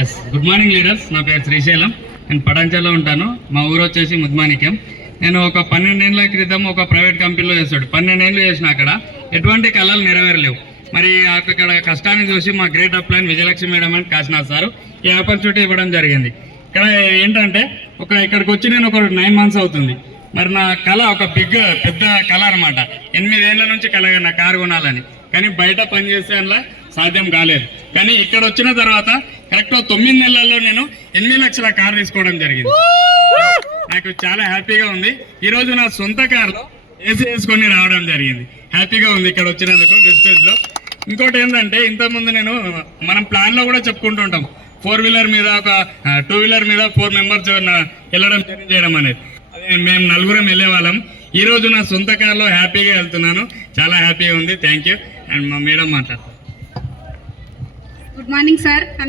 Yes, good morning leaders. నా పేరు శ్రీశైలం. నేను పటాంచల్లో ఉంటాను. మా ఊరు వచ్చేసి ముద్మాణిక్యం. నేను ఒక 12 ఏళ్ల క్రితం ఒక ప్రైవేట్ కంపెనీలో చేస్తాడు. 12 ఏళ్ళు చేసిన అక్కడ ఎటువంటి కళలు నెరవేరలేవు. మరి అక్కడ కష్టాన్ని చూసి మా great upline Vijayalakshmi madam and Kashinath sir ఈ ఆపర్చునిటీ ఇవ్వడం జరిగింది. ఇక్కడ ఏంటంటే ఇక్కడికి వచ్చి నేను ఒక 9 months అవుతుంది. మరి నా కళ ఒక పెద్ద కళ అనమాట. 8 ఏళ్ల నుంచి కళ నా కారు కొనాలని. కానీ బయట పనిచేసే అలా సాధ్యం కాలేదు. కానీ ఇక్కడ వచ్చిన తర్వాత కరెక్ట్ 9 నెలల్లో నేను 8 లక్షల కారు తీసుకోవడం జరిగింది. నాకు చాలా హ్యాపీగా ఉంది. ఈరోజు నా సొంత కారులో ఏసీ వేసుకొని రావడం జరిగింది. హ్యాపీగా ఉంది ఇక్కడ వచ్చినందుకు వెస్టేజ్లో. ఇంకోటి ఏంటంటే ఇంతకుముందు మనం ప్లాన్లో కూడా చెప్పుకుంటూ ఉంటాం 4 వీలర్ మీద ఒక 2 వీలర్ మీద 4 members వెళ్ళడం చేయడం అనేది. అదే మేము 4 వెళ్ళే వాళ్ళం. ఈరోజు నా సొంత కారులో హ్యాపీగా వెళ్తున్నాను. చాలా హ్యాపీగా ఉంది. Thank you. అండ్ మా మేడం మాట్లాడతారు. Good morning sir.